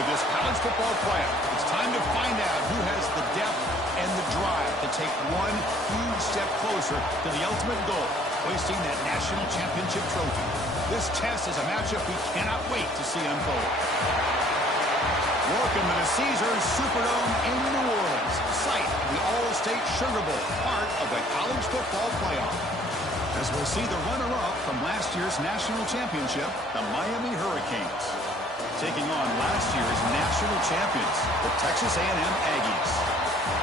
to this college football playoff. It's time to find out who has the depth and the drive to take one huge step closer to the ultimate goal, hoisting that national championship trophy. This test is a matchup we cannot wait to see unfold. Welcome to the Caesars Superdome in New Orleans, site of the All-State Sugar Bowl, part of the college football playoff. As we'll see the runner-up from last year's national championship, the Miami Hurricanes, taking on last year's national champions, the Texas A&M Aggies.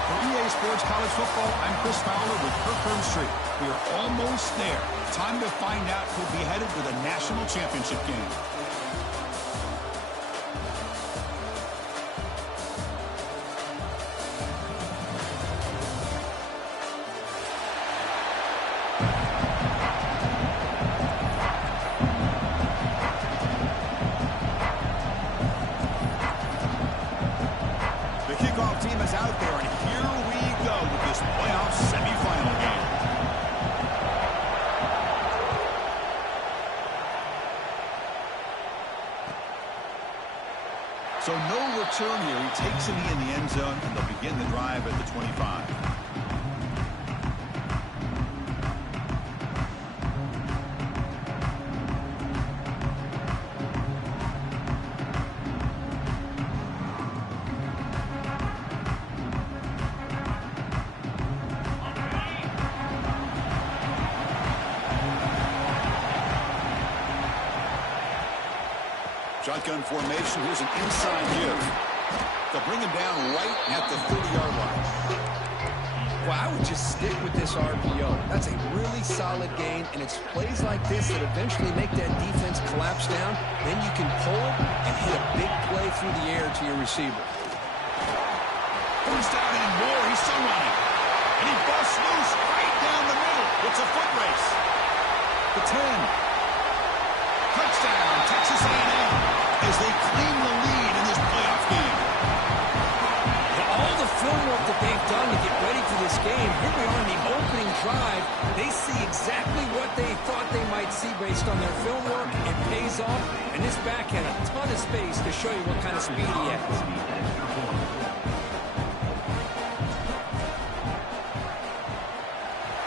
For EA Sports College Football, I'm Chris Fowler with Kirk Herbstreit. We are almost there. Time to find out who'll be headed to the national championship game. Team is out there, and here we go with this playoff semifinal game. So no return here. He takes a knee in the end zone, and they'll begin the drive at the 25. Shotgun formation. Here's an inside give. They'll bring him down right at the 30-yard line. Well, I would just stick with this RPO. That's a really solid gain, and it's plays like this that eventually make that defense collapse down. Then you can pull it and hit a big play through the air to your receiver. First down and more. He's still running. And he busts loose right down the middle. It's a foot race. The 10. Touchdown, Texas A&M, as they claim the lead in this playoff game. All the film work that they've done to get ready for this game, here we are in the opening drive. They see exactly what they thought they might see based on their film work. It pays off, and this back had a ton of space to show you what kind of speed he has.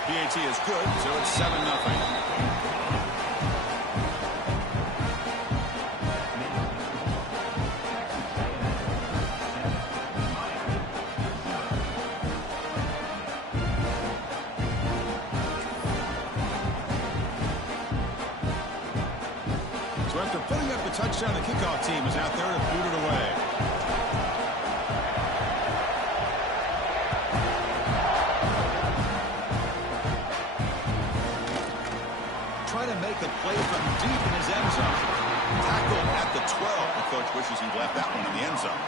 PAT is good, so it's 7-0. After putting up a touchdown, the kickoff team is out there to boot it away. Trying to make a play from deep in his end zone. Tackle at the 12. The coach wishes he'd left that one in the end zone.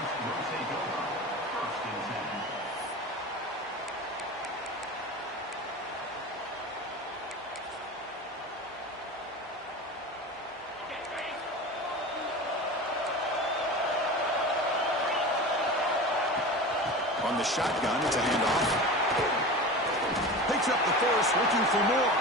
On the shotgun, it's a handoff. Picks up the first, looking for more.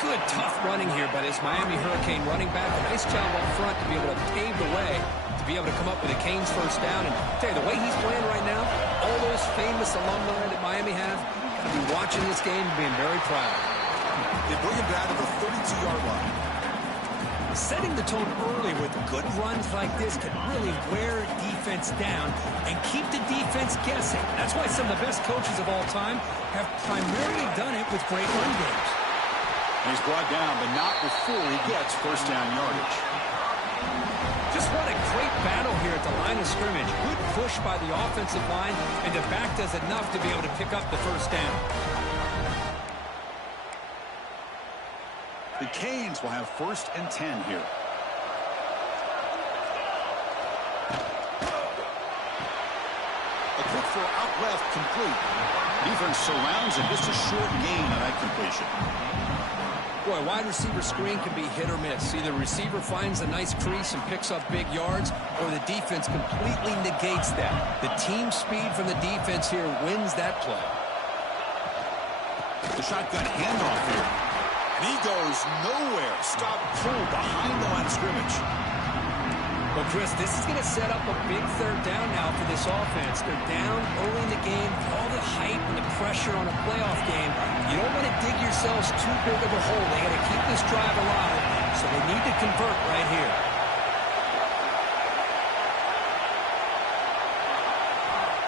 Good, tough running here by this Miami Hurricane running back. A nice job up front to be able to pave the way, to be able to come up with a Canes first down. And I tell you, the way he's playing right now, all those famous alumni that Miami have, got to be watching this game and being very proud. They bring him down to the 32-yard line. Setting the tone early with good runs like this can really wear a defense down and keep the defense guessing. That's why some of the best coaches of all time have primarily done it with great run games. He's brought down, but not before he gets first down yardage. Just what a great battle here at the line of scrimmage. Good push by the offensive line, and the back does enough to be able to pick up the first down. The Canes will have first and 10 here. A quick throw out left, complete. Defense surrounds him, just a short gain on that completion. Boy, wide receiver screen can be hit or miss. Either receiver finds a nice crease and picks up big yards, or the defense completely negates that. The team speed from the defense here wins that play. The shotgun handoff here. And he goes nowhere. Stop pull behind the line of scrimmage. Well, Well, Chris, this is going to set up a big third down now for this offense. They're down early in the game. All the hype and the pressure on a playoff game. You don't want to dig yourselves too big of a hole. They got to keep this drive alive, so they need to convert right here.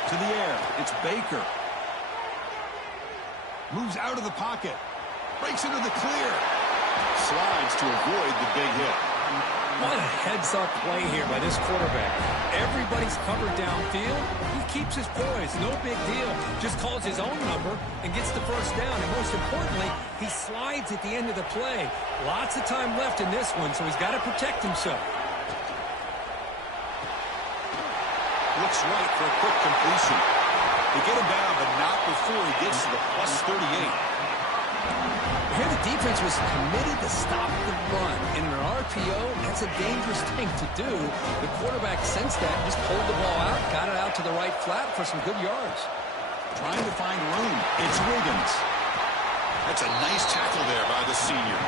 To the air, it's Baker. Moves out of the pocket. Breaks into the clear. Slides to avoid the big hit. What a heads-up play here by this quarterback. Everybody's covered downfield. He keeps his poise. No big deal. Just calls his own number and gets the first down. And most importantly, he slides at the end of the play. Lots of time left in this one, so he's got to protect himself. Looks right for a quick completion. They get him down, but not before he gets to the plus 38. Here the defense was committed to stop the run. In an RPO, that's a dangerous thing to do. The quarterback sensed that, just pulled the ball out, got it out to the right flat for some good yards. Trying to find room. It's Wiggins. That's a nice tackle there by the senior.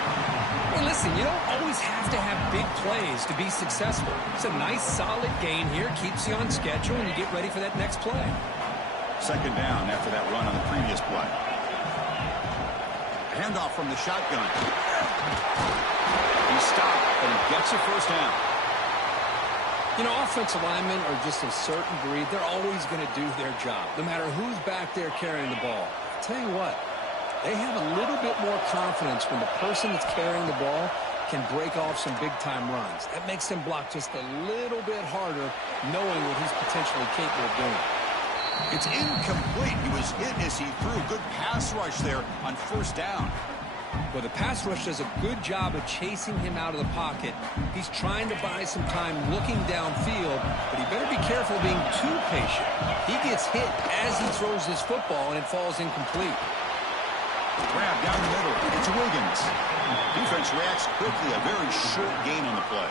Hey, listen, you don't always have to have big plays to be successful. It's a nice, solid gain here. Keeps you on schedule, and you get ready for that next play. Second down after that run on the previous play. Handoff from the shotgun. He stopped, and he gets a first down. You know, offensive linemen are just a certain breed. They're always going to do their job, no matter who's back there carrying the ball. I'll tell you what, they have a little bit more confidence when the person that's carrying the ball can break off some big-time runs. That makes them block just a little bit harder, knowing what he's potentially capable of doing. It's incomplete. He was hit as he threw. Good pass rush there on first down. Well, the pass rush does a good job of chasing him out of the pocket. He's trying to buy some time looking downfield, but he better be careful being too patient. He gets hit as he throws his football, and it falls incomplete. Grab down the middle. It's Wiggins. Defense reacts quickly. A very short gain on the play.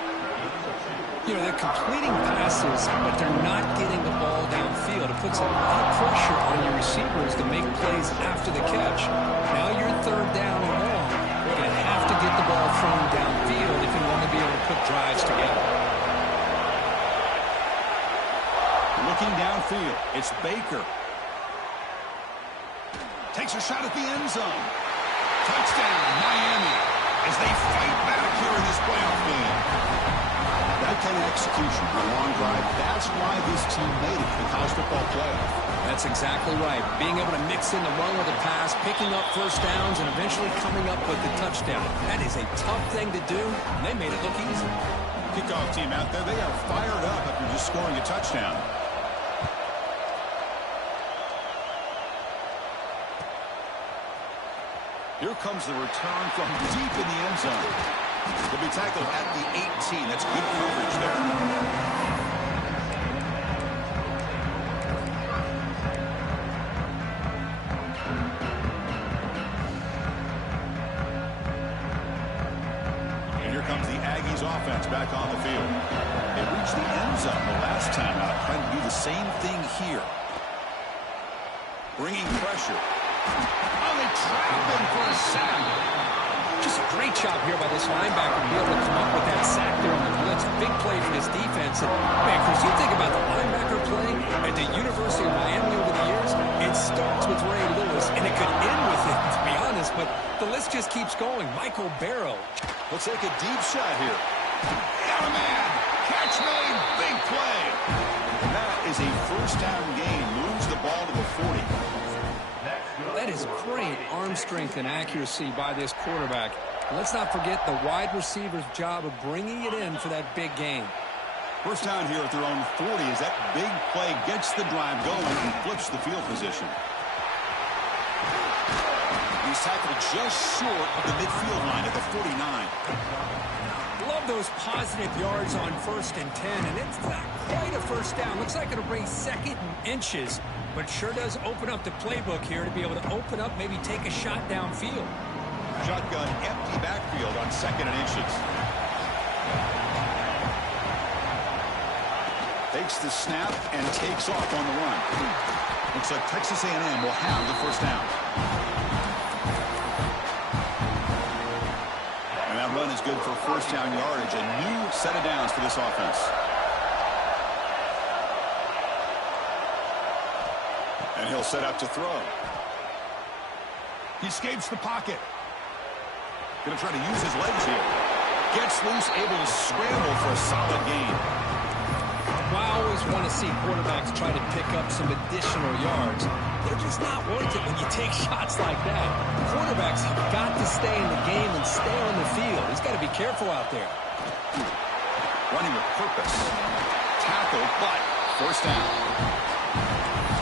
You know, they're completing passes, but they're not getting the ball downfield. It puts a lot of pressure on your receivers to make plays after the catch. Now you're third down and long. You're going to have to get the ball thrown downfield if you want to be able to put drives together. Looking downfield, it's Baker. Takes a shot at the end zone. Touchdown, Miami, as they fight back here in this playoff game. That kind of execution, a long drive, that's why this team made it to the college football playoff. That's exactly right. Being able to mix in the run with the pass, picking up first downs, and eventually coming up with the touchdown. That is a tough thing to do, and they made it look easy. Kickoff team out there, they are fired up after just scoring a touchdown. Here comes the return from deep in the end zone. He'll be tackled at the 18. That's good coverage there. And here comes the Aggies offense back on the field. They reached the end zone the last time out, trying to do the same thing here. Bringing pressure. Oh, they trap him for a sack. Just a great job here by this linebacker to be able to come up with that sack there on the blitz. Big play for this defense. And, man, Chris, you think about the linebacker playing at the University of Miami over the years, it starts with Ray Lewis, and it could end with it, to be honest, but the list just keeps going. Michael Barrow. Let's take a deep shot here. Got a man. Catch made. Big play. And that is a first down gain. Moves the ball to the 40. That is great arm strength and accuracy by this quarterback. And let's not forget the wide receiver's job of bringing it in for that big gain. First down here at their own 40 as that big play gets the drive going and flips the field position. He's tackled just short of the midfield line at the 49. Love those positive yards on 1st and 10, and it's not quite a first down. Looks like it'll bring second and inches, but sure does open up the playbook here to be able to open up, maybe take a shot downfield. Shotgun, empty backfield on 2nd and inches. Takes the snap and takes off on the run. Looks like Texas A&M will have the first down. And that run is good for first down yardage. A new set of downs for this offense. And he'll set up to throw. He escapes the pocket. Going to try to use his legs here. Gets loose, able to scramble for a solid gain. Well, I always want to see quarterbacks try to pick up some additional yards. They're just not worth it when you take shots like that. Quarterbacks have got to stay in the game and stay on the field. He's got to be careful out there. Running with purpose. Tackle, but first down.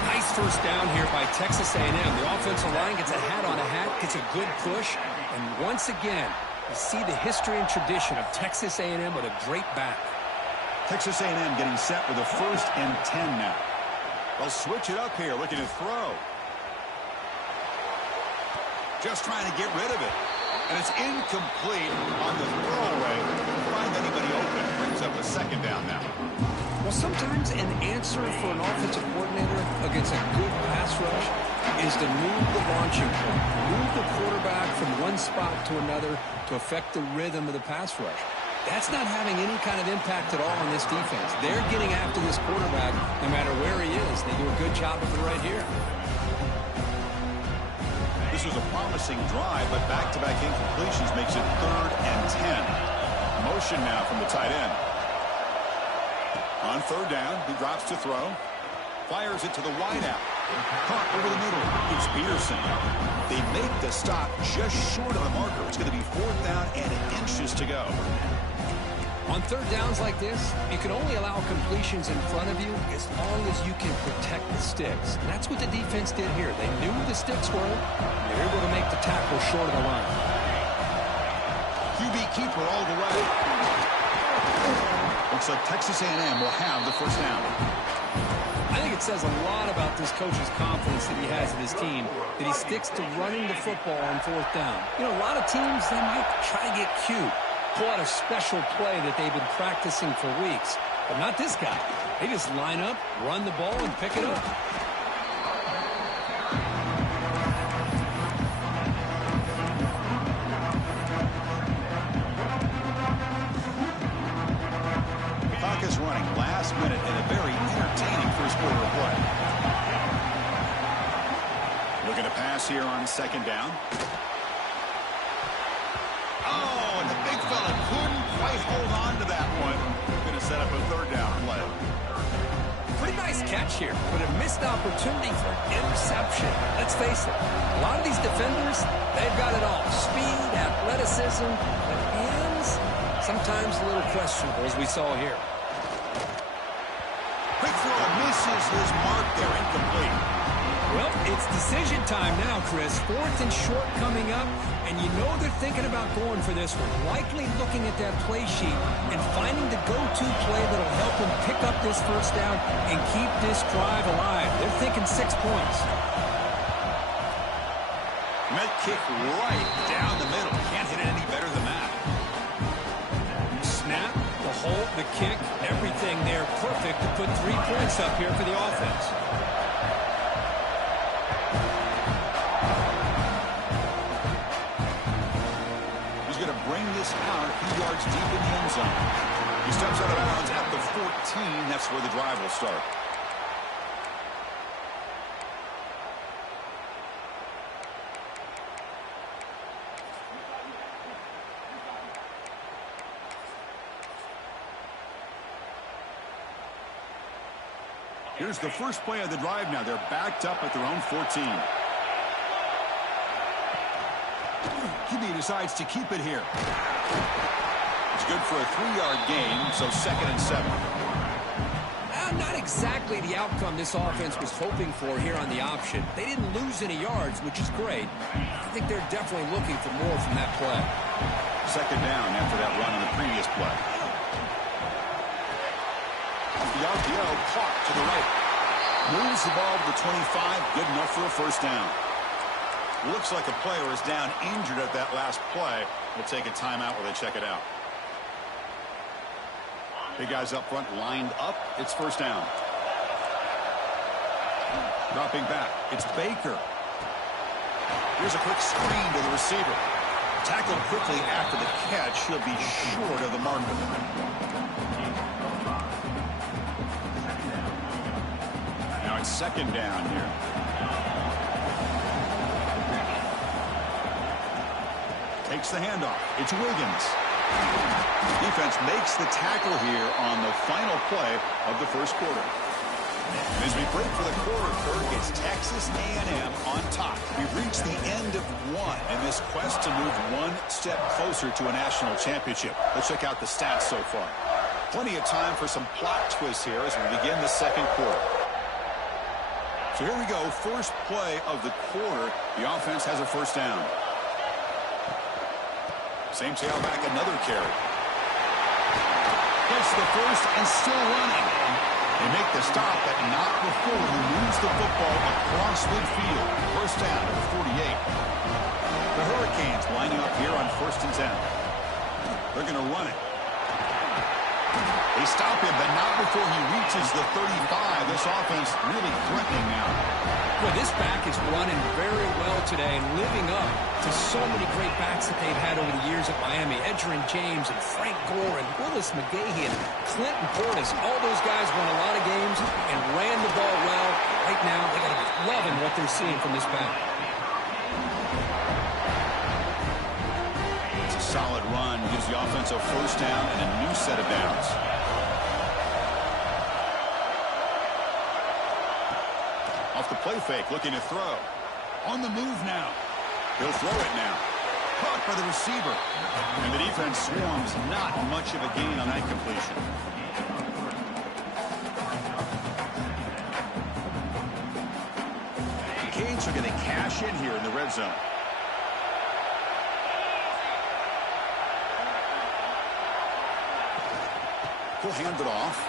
Nice first down here by Texas A&M. The offensive line gets a hat on a hat, gets a good push, and once again, you see the history and tradition of Texas A&M with a great back. Texas A&M getting set with a 1st and 10 now. They'll switch it up here, looking to throw. Just trying to get rid of it. And it's incomplete on the throwaway. Find anybody open. Brings up a 2nd down now. Well, sometimes an answer for an offensive coordinator against a good pass rush is to move the launching point, move the quarterback from one spot to another to affect the rhythm of the pass rush. That's not having any kind of impact at all on this defense. They're getting after this quarterback no matter where he is. They do a good job of it right here. This was a promising drive, but back-to-back incompletions makes it 3rd and 10. Motion now from the tight end. On 3rd down, he drops to throw. Fires it to the wideout. Caught over the middle. It's Peterson. They make the stop just short of the marker. It's going to be 4th down and inches to go. On 3rd downs like this, you can only allow completions in front of you as long as you can protect the sticks. And that's what the defense did here. They knew the sticks were. They were able to make the tackle short of the line. QB keeper all the way. Looks like Texas A&M will have the 1st down. I think it says a lot about this coach's confidence that he has in his team, that he sticks to running the football on 4th down. You know, a lot of teams, they might try to get cute, pull out a special play that they've been practicing for weeks. But not this guy. They just line up, run the ball, and pick it up. Clock is running. Last minute in a very entertaining first quarter of play. Looking to pass here on 2nd down. Oh, and the big fella couldn't quite hold on to that one. Going to set up a 3rd down play. Pretty nice catch here, but a missed opportunity for interception. Let's face it, a lot of these defenders, they've got it all. Speed, athleticism, but hands, sometimes a little questionable, as we saw here. Quick throw misses his mark there, incomplete. Well, it's decision time now, Chris. 4th and short coming up, and you know they're thinking about going for this one. Likely looking at that play sheet and finding the go-to play that'll help them pick up this 1st down and keep this drive alive. They're thinking 6 points. Met kick right down the middle. Can't hit it any better than that. Snap, the hold, the kick, everything there perfect to put 3 points up here for the offense. Bring this out a few yards deep in the end zone. He steps out of bounds at the 14. That's where the drive will start. Here's the first play of the drive now. They're backed up at their own 14. QB decides to keep it here. It's good for a 3-yard gain, so 2nd and 7. Not exactly the outcome this offense was hoping for here on the option. They didn't lose any yards, which is great. I think they're definitely looking for more from that play. 2nd down after that run on the previous play. The RPO caught to the right. Moves the ball to the 25. Good enough for a 1st down. Looks like a player is down injured at that last play. We'll take a timeout while they check it out. Big guys up front lined up. It's 1st down. Dropping back. It's Baker. Here's a quick screen to the receiver. Tackled quickly after the catch. He'll be short of the marker. Now it's 2nd down here. takes the handoff. It's Wiggins. Defense makes the tackle here on the final play of the first quarter. As we break for the quarter, Kirk, it's Texas A&M on top. We've reached the end of one in this quest to move one step closer to a national championship. Let's check out the stats so far. Plenty of time for some plot twists here as we begin the second quarter. So here we go, first play of the quarter. The offense has a first down. Same tailback, another carry. Gets the first and still running. They make the stop, but not before he moves the football across midfield. First down at the 48. The Hurricanes lining up here on 1st and 10. They're going to run it. They stop him, but not before he reaches the 35. This offense really threatening now. Boy, this back is running very well today and living up to so many great backs that they've had over the years at Miami. Edgerrin James and Frank Gore and Willis McGahee and Clinton Portis. All those guys won a lot of games and ran the ball well. Right now, they got to be loving what they're seeing from this back. It's a solid run. Gives the offense a first down and a new set of downs. Off the play fake, looking to throw. On the move now. He'll throw it now. Caught by the receiver. And the defense swarms. Not much of a gain on that completion. The Canes are going to cash in here in the red zone. He'll hand it off.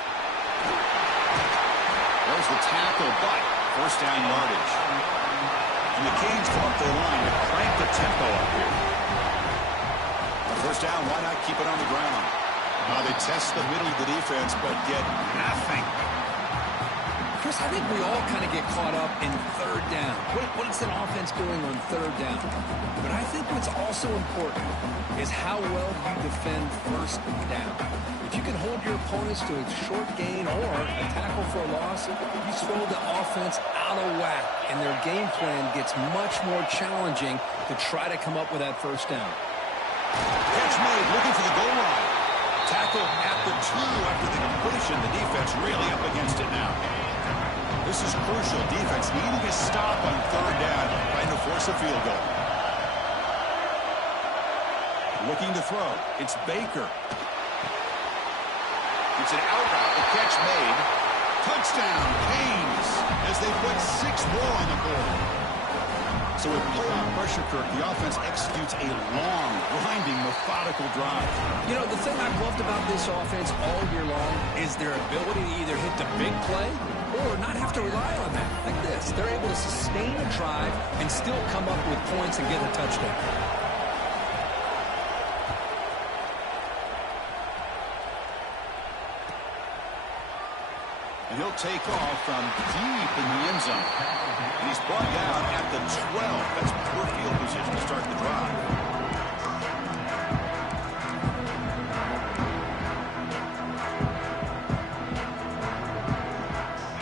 There's the tackle, but first down yardage. And the Canes come up the line to crank the tempo up here. First down, why not keep it on the ground? They test the middle of the defense, but get nothing. Chris, I think we all kind of get caught up in third down. What's an offense doing on third down? But I think what's also important is how well you defend first down. If you can hold your opponents to a short gain or a tackle for a loss, you throw the offense out of whack, and their game plan gets much more challenging to try to come up with that first down. Catch made, looking for the goal line. Tackle at the 2 after the completion. The defense really up against it now. This is crucial. Defense needing a stop on third down, trying to force a field goal. Looking to throw. It's Baker. It's an out route. The catch made. Touchdown, Canes, as they put 6 more on the board. So with playoff pressure, Kirk, the offense executes a long, grinding, methodical drive. You know, the thing I've loved about this offense all year long is their ability to either hit the big play or not have to rely on that. Like this. They're able to sustain a drive and still come up with points and get a touchdown. And he'll take off from deep in the end zone. And he's brought down at the 12. That's poor field position to start the drive.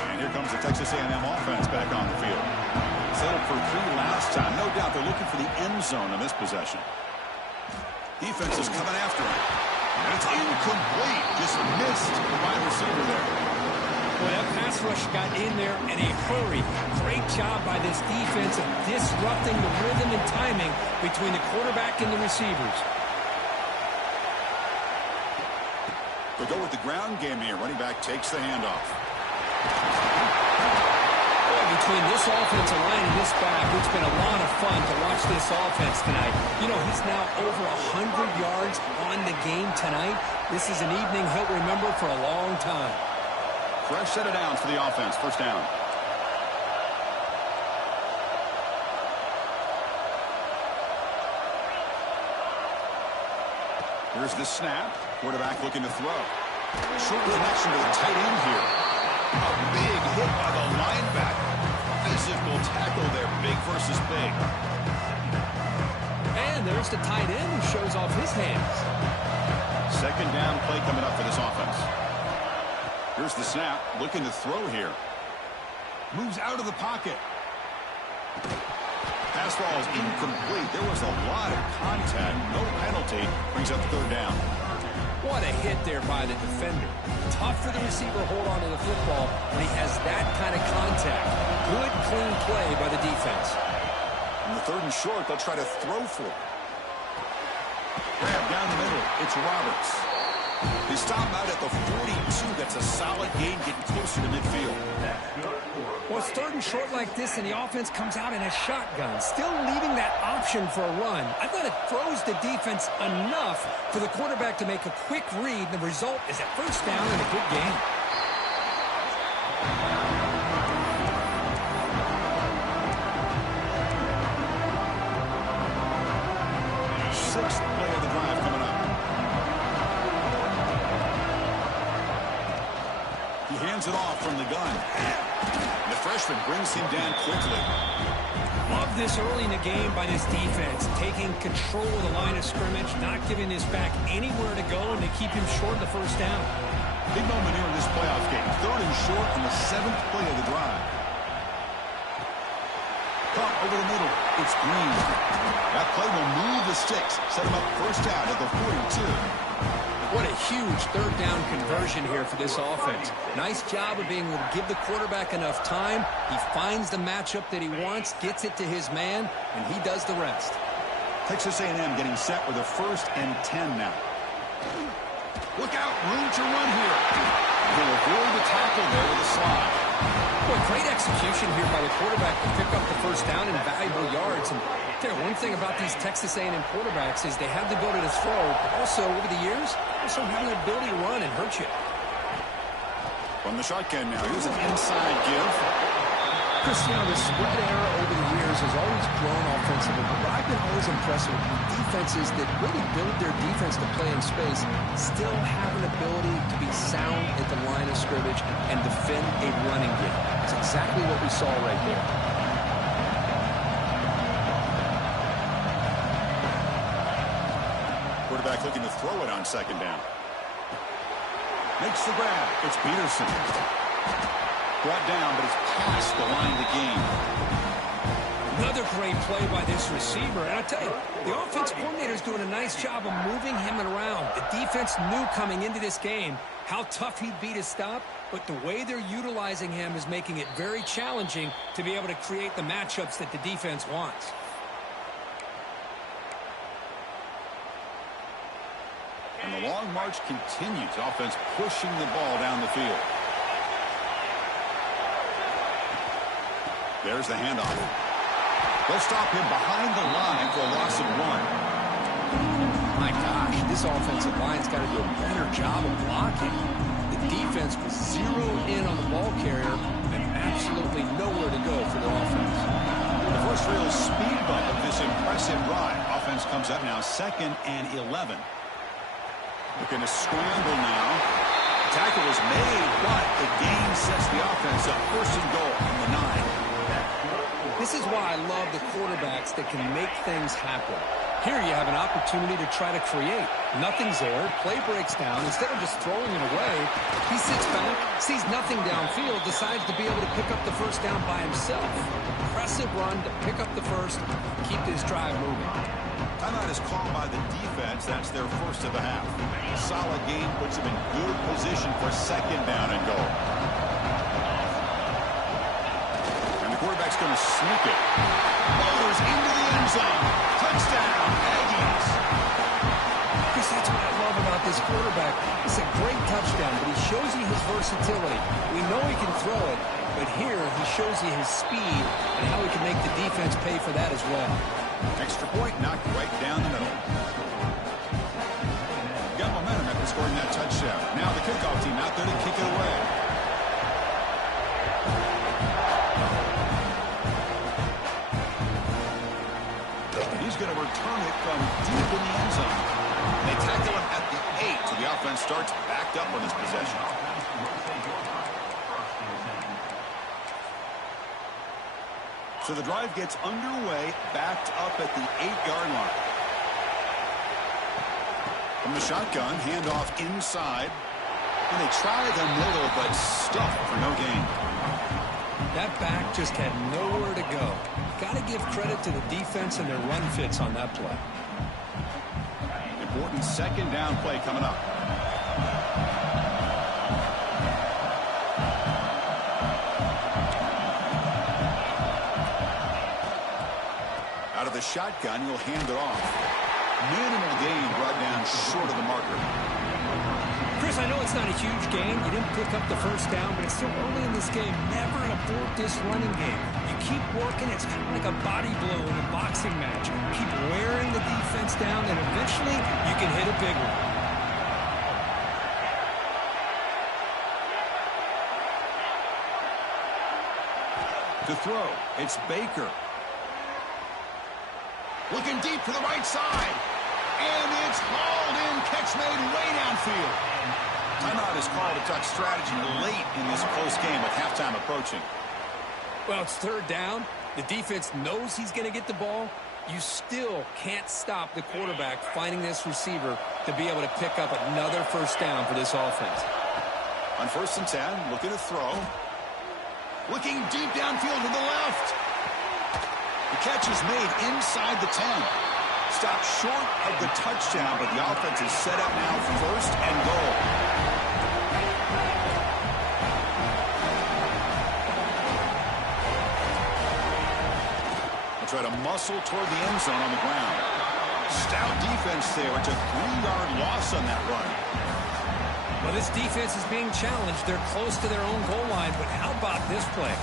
And here comes the Texas A&M offense back on the field. Settled for 3 last time. No doubt they're looking for the end zone on this possession. Defense is coming after him. And it's incomplete. Just missed the wide receiver there. Well, that pass rush got in there in a hurry. Great job by this defense of disrupting the rhythm and timing between the quarterback and the receivers. They'll go with the ground game here. Running back takes the handoff. Boy, between this offensive line and this back, it's been a lot of fun to watch this offense tonight. You know, he's now over 100 yards on the game tonight. This is an evening he'll remember for a long time. Fresh set of downs for the offense. First down. Here's the snap. Quarterback looking to throw. Short connection to the tight end here. A big hit by the linebacker. Physical tackle there. Big versus big. And there's the tight end who shows off his hands. Second down play coming up for this offense. Here's the snap, looking to throw here. Moves out of the pocket. Pass ball is incomplete. There was a lot of contact. No penalty. Brings up third down. What a hit there by the defender. Tough for the receiver to hold on to the football when he has that kind of contact. Good, clean play by the defense. On the third and short, they'll try to throw for it. Grab down the middle. It's Roberts. They stop out at the 42. That's a solid gain, getting closer to midfield. Well, it's third and short like this, and the offense comes out in a shotgun, still leaving that option for a run. I thought it throws the defense enough for the quarterback to make a quick read. The result is a first down and a good gain. Sixth play of the drive coming up. He hands it off from the gun. The freshman brings him down quickly. Love this early in the game by this defense, taking control of the line of scrimmage, not giving this back anywhere to go, and to keep him short of the first down. Big moment here in this playoff game. Third and short on the seventh play of the drive. Caught over the middle. It's Green. That play will move the sticks. Set him up first down at the 42. What a huge third down conversion here for this offense. Nice job of being able to give the quarterback enough time. He finds the matchup that he wants, gets it to his man, and he does the rest. Texas A&M getting set with a 1st and 10 now. Look out, room to run here. He'll avoid the tackle there with a slide. Well, great execution here by the quarterback to pick up the first down and valuable yards. And one thing about these Texas A&M quarterbacks is they have the ability to throw, but also over the years, also have the ability to run and hurt you. From the shotgun now, here's an inside give. Chris, the spread era over the years has always grown offensively, but I've been always impressed with defenses that really build their defense to play in space, still have an ability to be sound at the line of scrimmage and defend a running game. That's exactly what we saw right there. Quarterback looking to throw it on second down. Makes the grab. It's Peterson. Brought down, but it's past the line of the game. Another great play by this receiver. And I tell you, the offense coordinator is doing a nice job of moving him around. The defense knew coming into this game how tough he'd be to stop, but the way they're utilizing him is making it very challenging to be able to create the matchups that the defense wants. And the long march continues. Offense pushing the ball down the field. There's the handoff. They'll stop him behind the line for a loss of 1. My gosh, this offensive line's got to do a better job of blocking. The defense was zeroed in on the ball carrier and absolutely nowhere to go for the offense. The first real speed bump of this impressive drive. Offense comes up now 2nd and 11. Looking to scramble now. Tackle is made, but the gain sets the offense up. 1st and goal from the 9. This is why I love the quarterbacks that can make things happen. Here you have an opportunity to try to create. Nothing's there. Play breaks down. Instead of just throwing it away, he sits back, sees nothing downfield, decides to be able to pick up the first down by himself. Impressive run to pick up the first, keep this drive moving. Timeout is called by the defense. That's their first of the half. A solid game puts them in good position for 2nd down and goal. And the quarterback's going to sneak it. Bowers into the end zone. Touchdown, Aggies. Chris, that's what I love about this quarterback. It's a great touchdown, but he shows you his versatility. We know he can throw it, but here he shows you his speed and how he can make the defense pay for that as well. Extra point knocked right down the middle. Got momentum after scoring that touchdown. Now the kickoff team out there to kick it away. He's going to return it from deep in the end zone. They tackle him at the 8, so the offense starts backed up on this possession. So the drive gets underway, backed up at the 8-yard line. From the shotgun, handoff inside. And they try the middle, but stuffed for no gain. That back just had nowhere to go. Got to give credit to the defense and their run fits on that play. Important second down play coming up. Out of the shotgun, he'll hand it off. Minimal gain brought down short of the marker. Chris, I know it's not a huge gain. You didn't pick up the first down, but it's still early in this game. Never abort this running game. You keep working. It's kind of like a body blow in a boxing match. Keep wearing the defense down, and eventually you can hit a big one. To throw, it's Baker. Looking deep to the right side. And it's hauled in. Catch made way downfield. Timeout is called to talk strategy late in this close game with halftime approaching. Well, it's third down. The defense knows he's going to get the ball. You still can't stop the quarterback finding this receiver to be able to pick up another first down for this offense. On 1st and 10, looking to throw. Looking deep downfield to the left. The catch is made inside the 10. Stopped short of the touchdown, but the offense is set up now 1st and goal. They'll try to muscle toward the end zone on the ground. Stout defense there. It's a 3-yard loss on that run. Well, this defense is being challenged. They're close to their own goal line, but how about this play?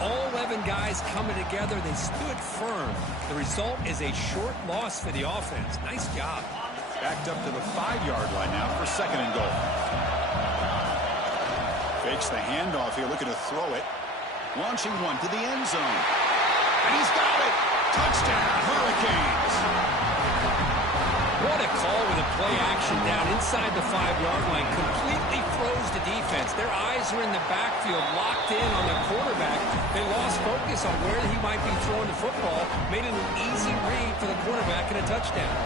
All 11 guys coming together. They stood firm. The result is a short loss for the offense. Nice job. Backed up to the 5-yard line now for 2nd and goal. Fakes the handoff here, looking to throw it. Launching one to the end zone. And he's got it. Touchdown, Hurricanes. What a call with a play action down inside the 5-yard line. Completely froze the defense. Their eyes are in the backfield, locked in on the quarterback. They lost focus on where he might be throwing the football. Made it an easy read for the quarterback and a touchdown.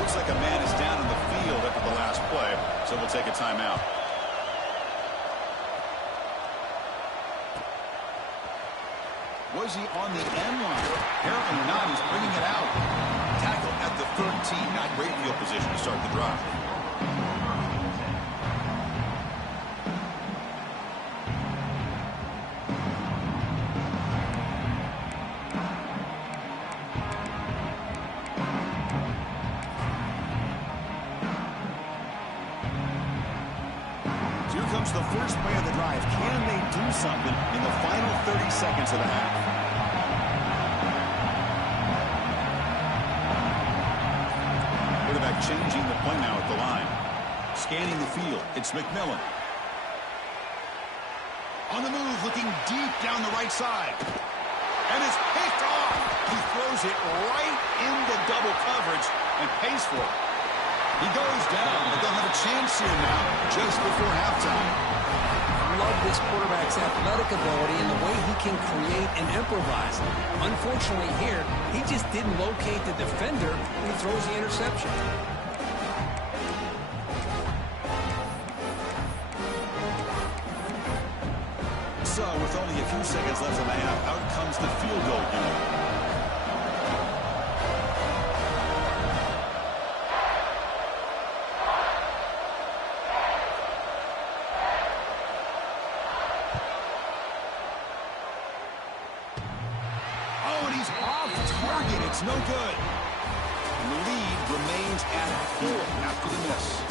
Looks like a man is down in the field after the last play, so we'll take a timeout. Was he on the end line? Apparently not. He's bringing it out. Tackle at the 13. Not great field position to start the drive. Here comes the first play of the drive. Can they do something in the final 30 seconds of the half? Quarterback changing the play now at the line. Scanning the field. It's McMillan. On the move, looking deep down the right side. And it's picked off. He throws it right into double coverage and pays for it. He goes down, but they'll have a chance here now just before halftime. Love this quarterback's athletic ability and the way he can create and improvise. Unfortunately here, he just didn't locate the defender when he throws the interception. So, with only a few seconds left in the half, out comes the field goal unit. It's no good. And the lead remains at 4 after the miss.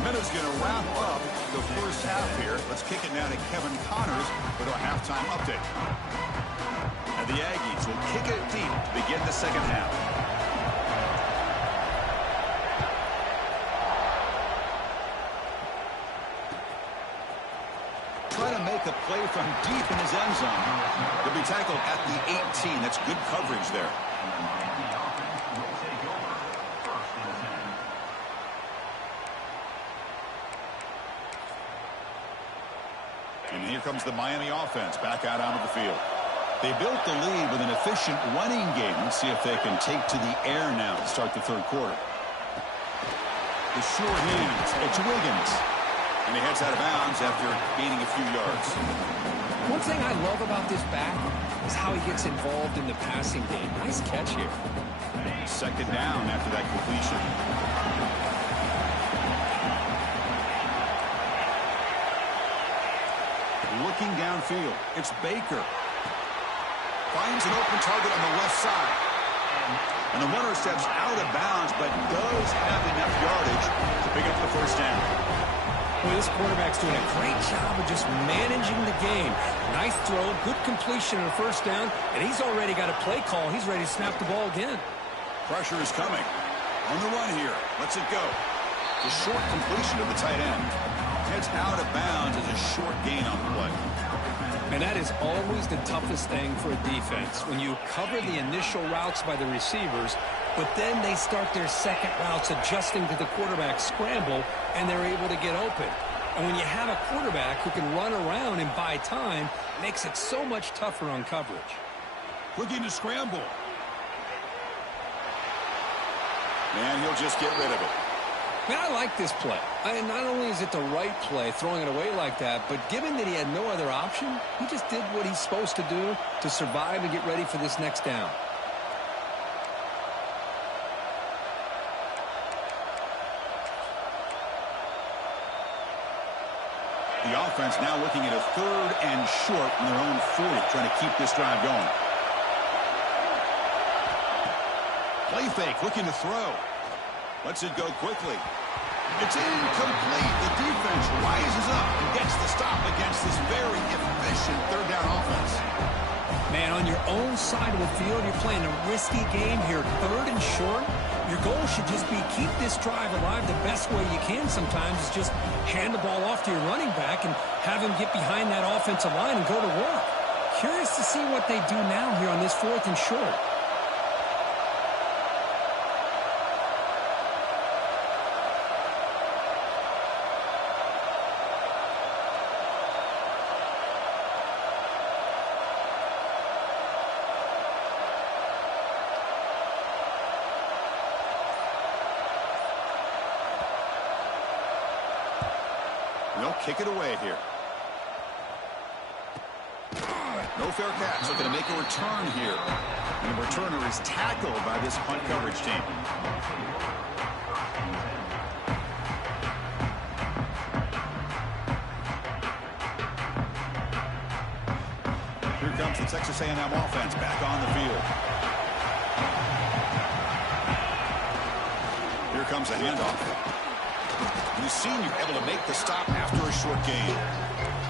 Minutes going to wrap up the first half here. Let's kick it now to Kevin Connors with our halftime update. And the Aggies will kick it deep to begin the second half. Trying to make a play from deep in his end zone. He'll be tackled at the 18. That's good coverage there. And here comes the Miami offense back out onto the field. They built the lead with an efficient running game. Let's see if they can take to the air now to start the third quarter. The short hands. It's Wiggins. And he heads out of bounds after gaining a few yards. One thing I love about this back is how he gets involved in the passing game. Nice catch here. Second down after that completion. Looking downfield, it's Baker. Finds an open target on the left side. And the runner steps out of bounds, but does have enough yardage to pick up the first down. Well, this quarterback's doing a great job of just managing the game. Nice throw, good completion on a first down, and he's already got a play call. He's ready to snap the ball again. Pressure is coming. On the run here. Lets it go. The short completion to the tight end. Heads out of bounds as a short gain on the play. And that is always the toughest thing for a defense, when you cover the initial routes by the receivers, but then they start their second routes adjusting to the quarterback's scramble, and they're able to get open. And when you have a quarterback who can run around and buy time, it makes it so much tougher on coverage. Looking to scramble. And he'll just get rid of it. Man, I like this play. Not only is it the right play, throwing it away like that, but given that he had no other option, he just did what he's supposed to do to survive and get ready for this next down. The offense now looking at a 3rd and short on their own 40, trying to keep this drive going. Play fake, looking to throw. Lets it go quickly. It's incomplete. The defense rises up and gets the stop against this very efficient 3rd down offense. Man, on your own side of the field, you're playing a risky game here. 3rd and short. Your goal should just be keep this drive alive the best way you can sometimes is just hand the ball off to your running back and have him get behind that offensive line and go to work. Curious to see what they do now here on this 4th and short. They'll kick it away here. No fair catch. Looking to make a return here. And the returner is tackled by this punt coverage team. Here comes the Texas A&M offense back on the field. Here comes a handoff. You've seen you're able to make the stop after a short game.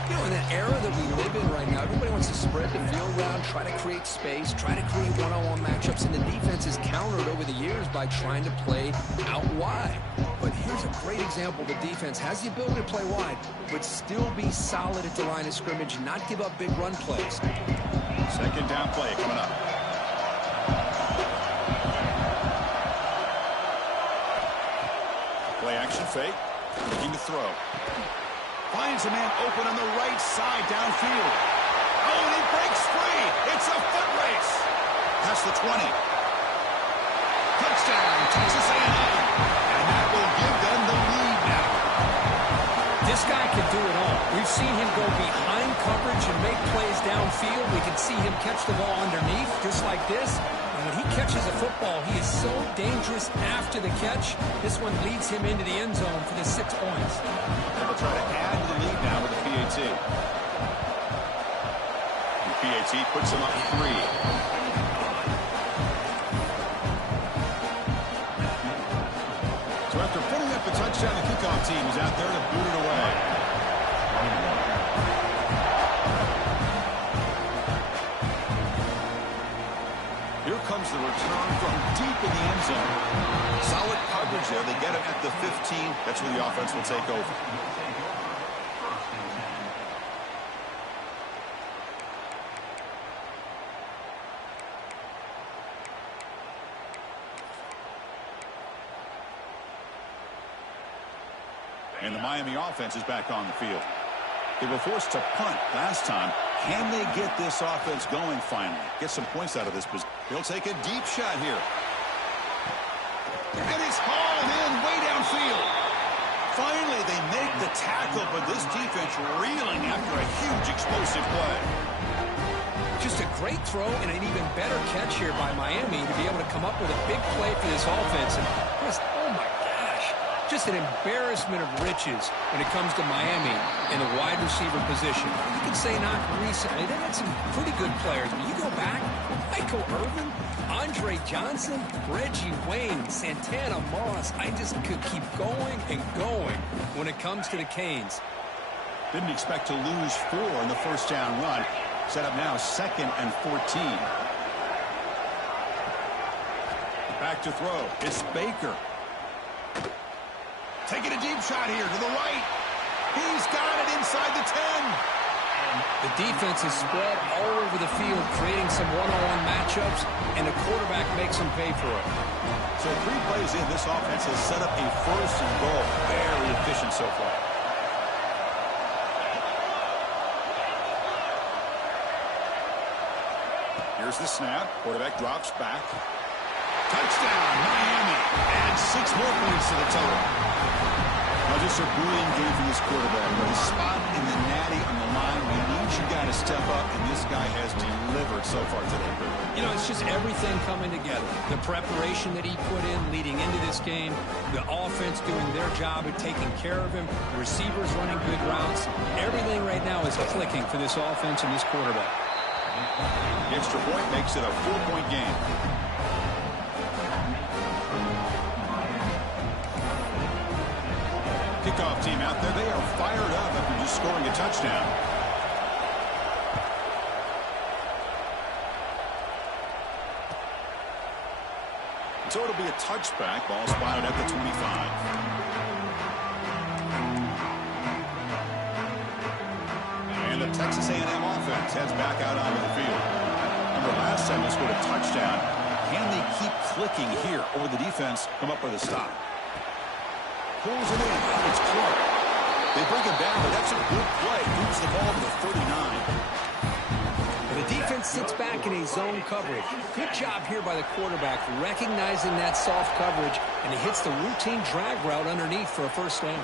You know, in the era that we live in right now, everybody wants to spread the field around, try to create space, try to create one-on-one matchups, and the defense is countered over the years by trying to play out wide. But here's a great example. The defense has the ability to play wide, but still be solid at the line of scrimmage, not give up big run plays. Second down play coming up. Play action fake. Looking to throw. Finds a man open on the right side downfield. Oh, and he breaks free. It's a foot race. Past the 20. Touchdown, Texas A&M. And that will give them the lead now. This guy can do it all. We've seen him go behind coverage and make plays downfield. We can see him catch the ball underneath, just like this. And when he catches a football, he is so dangerous after the catch. This one leads him into the end zone for the 6 points. And they'll try to add to the lead now with the PAT. The PAT puts him up 3. So after putting up the touchdown, the kickoff team is out there to boot it away. Here comes the return from deep in the end zone. Solid coverage there. They get it at the 15. That's where the offense will take over. And the Miami offense is back on the field. They were forced to punt last time. Can they get this offense going finally? Get some points out of this position. They'll take a deep shot here. And it's hauled in way downfield. Finally, they make the tackle, but this defense reeling after a huge explosive play. Just a great throw and an even better catch here by Miami to be able to come up with a big play for this offense. And just, oh my gosh, just an embarrassment of riches when it comes to Miami in the wide receiver position. You can say not recently. They had some pretty good players. But you go back, Michael Irvin, Andre Johnson, Reggie Wayne, Santana Moss. I just could keep going and going when it comes to the Canes. Didn't expect to lose 4 in the first down run. Set up now 2nd and 14. Back to throw. It's Baker. Taking a deep shot here to the right. He's got it inside the 10. The defense is spread all over the field, creating some one-on-one matchups, and the quarterback makes them pay for it. So 3 plays in, this offense has set up a 1st and goal. Very efficient so far. Here's the snap. Quarterback drops back. Touchdown, Miami. And 6 more points to the total. Now, just a brilliant game from this quarterback. With a spot in the natty on the line, we need you guys to step up, and this guy has delivered so far today. You know, it's just everything coming together. The preparation that he put in leading into this game, the offense doing their job of taking care of him, the receivers running good routes. Everything right now is clicking for this offense and this quarterback. The extra point makes it a 4-point game. Kickoff team out there. They are fired up after just scoring a touchdown. So it'll be a touchback. Ball spotted at the 25. And the Texas A&M offense heads back out onto the field. Remember, last time they scored a touchdown. Can they keep clicking here, or the defense come up with a stop? Pulls it in. It's Clark. They bring him down, but that's a good play. Moves the ball to the 39. The defense sits back in a zone coverage. Good job here by the quarterback, recognizing that soft coverage, and he hits the routine drag route underneath for a 1st down.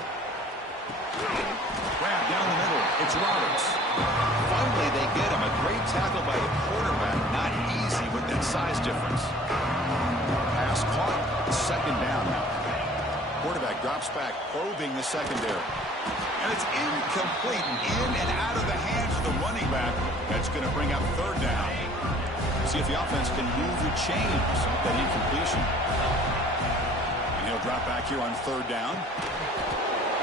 Grab down the middle. It's Roberts. Finally, they get him. A great tackle by the quarterback. Not easy with that size difference. Pass caught. 2nd down now. Quarterback drops back, probing the secondary. And it's incomplete. In and out of the hands of the running back. That's going to bring up 3rd down. See if the offense can move the chains with that incompletion. And he'll drop back here on 3rd down.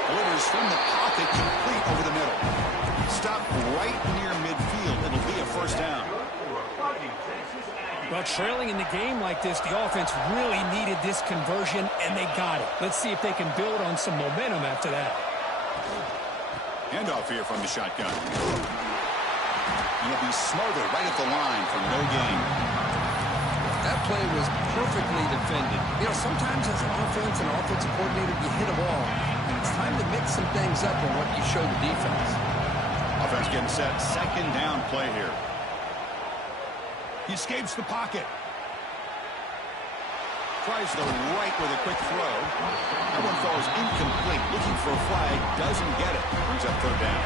Delivers from the pocket, complete over the middle. Stop right near midfield. It'll be a 1st down. Well, trailing in the game like this, the offense really needed this conversion, and they got it. Let's see if they can build on some momentum after that. Handoff here from the shotgun. And it'll be smothered right at the line for no gain. That play was perfectly defended. You know, sometimes as an offensive coordinator, you hit a ball. And it's time to mix some things up on what you show the defense. Offense getting set. 2nd down play here. He escapes the pocket. Tries the right with a quick throw. That one falls incomplete. Looking for a flag. Doesn't get it. Brings up 3rd down.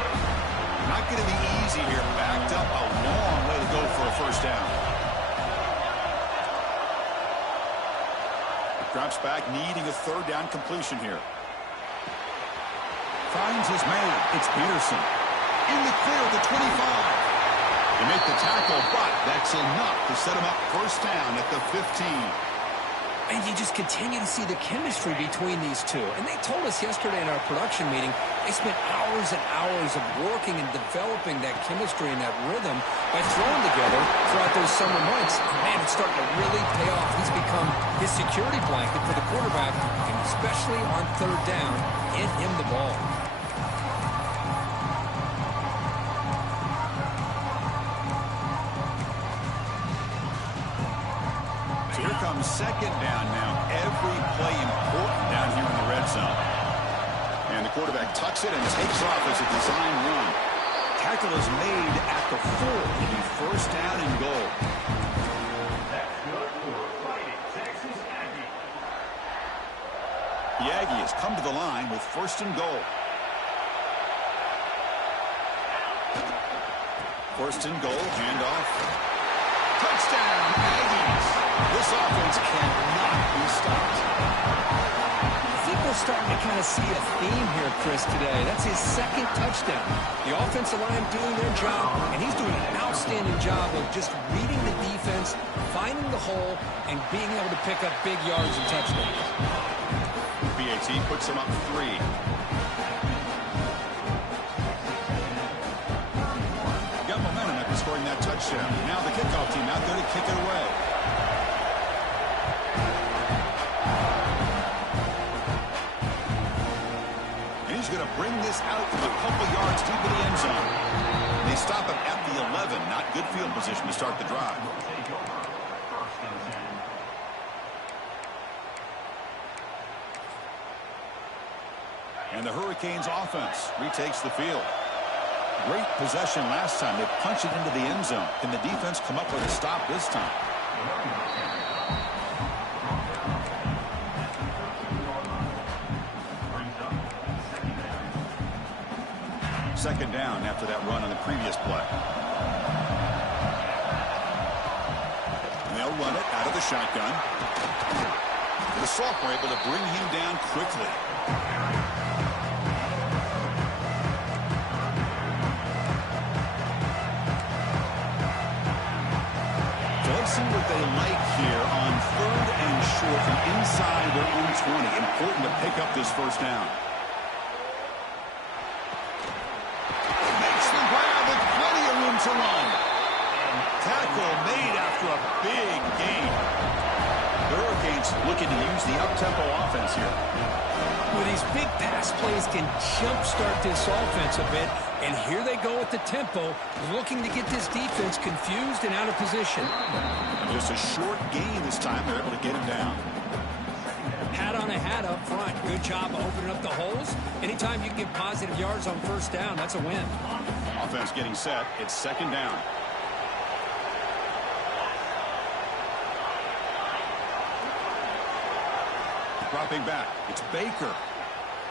Not going to be easy here. Backed up a long way to go for a 1st down. Drops back, needing a 3rd down completion here. Finds his man. It's Peterson. In the clear at the 25. They make the tackle, but that's enough to set him up 1st down at the 15. And you just continue to see the chemistry between these two. And they told us yesterday in our production meeting, they spent hours and hours of working and developing that chemistry and that rhythm by throwing together throughout those summer months. And man, it's starting to really pay off. He's become his security blanket for the quarterback, and especially on 3rd down, get him the ball. Here comes 2nd down now. Every play important down here in the red zone. And the quarterback tucks it and takes off as a design run. Tackle is made at the 4. It'll be 1st down and goal. The Aggies come to the line with first and goal. First and goal, handoff. Touchdown, Aggies! This offense cannot be stopped. I think we're starting to kind of see a theme here, Chris, today. That's his second touchdown. The offensive line doing their job, and he's doing an outstanding job of just reading the defense, finding the hole, and being able to pick up big yards and touchdowns. BAT puts him up 3. Got momentum after scoring that touchdown. Now the kickoff team out there to kick it away. And he's going to bring this out from a couple yards deep in the end zone. They stop him at the 11. Not good field position to start the drive. And the Hurricanes offense retakes the field. Great possession last time. They punch it into the end zone. Can the defense come up with a stop this time? Second down after that run on the previous play. And they'll run it out of the shotgun. The sophomore able to bring him down quickly. See what they like here on third and short from inside their own 20. Important to pick up this first down. Makes the grab with plenty of room to run. Tackle made after a big gain. The Hurricanes looking to use the up-tempo offense here. Well, these big pass plays can jumpstart this offense a bit, and here they go with the tempo, looking to get this defense confused and out of position. And just a short gain this time. They're able to get him down. Hat on a hat up front. Good job of opening up the holes. Anytime you can get positive yards on first down, that's a win. Offense getting set. It's second down. Dropping back. It's Baker.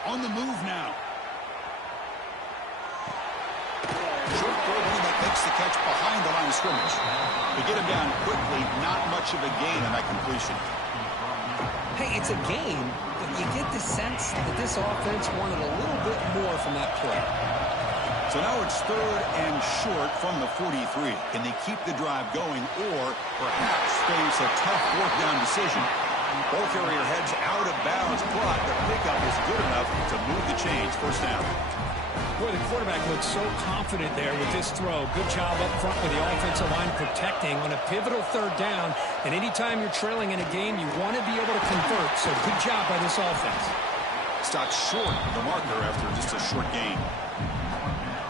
On the move now. Short throw, one that makes the catch behind the line of scrimmage. To get him down quickly, not much of a gain on that completion. Hey, it's a gain, but you get the sense that this offense wanted a little bit more from that play. So now it's third and short from the 43. Can they keep the drive going or perhaps face a tough fourth down decision? Ball carrier heads out of bounds, but the pickup is good enough to move the chains. First down. Boy, the quarterback looks so confident there with this throw. Good job up front with the offensive line protecting on a pivotal third down. And anytime you're trailing in a game, you want to be able to convert. So good job by this offense. Stopped short of the marker after just a short gain.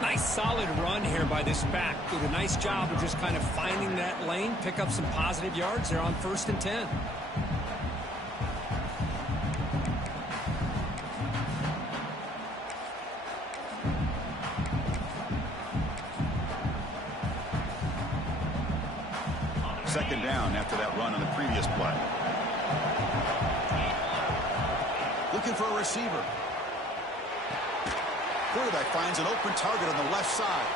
Nice solid run here by this back. Did a nice job of just kind of finding that lane, pick up some positive yards there on 1st and 10. Second down after that run on the previous play. Looking for a receiver. Quarterback finds an open target on the left side.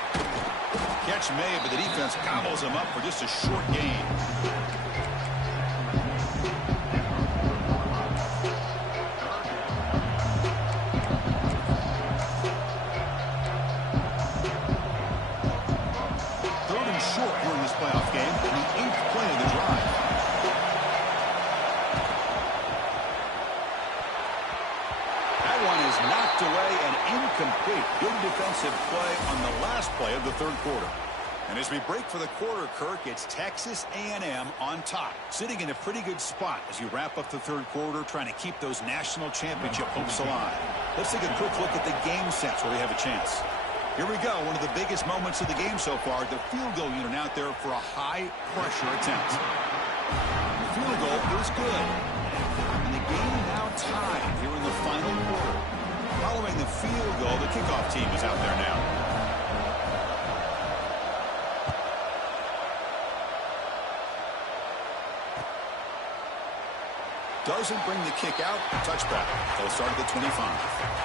Catch made, but the defense gobbles him up for just a short gain. Third and short here in this playoff game, the 8th play of the drive. That one is knocked away and incomplete. Good defensive play on the last play of the third quarter. And as we break for the quarter, Kirk, it's Texas A&M on top, sitting in a pretty good spot as you wrap up the third quarter, trying to keep those national championship hopes alive. Let's take a quick look at the game sets where we have a chance. Here we go, one of the biggest moments of the game so far. The field goal unit out there for a high-pressure attempt. The field goal is good. And the game now tied here in the final quarter. Following the field goal, the kickoff team is out there now. doesn't bring the kick out. Touchback. They'll start at the 25.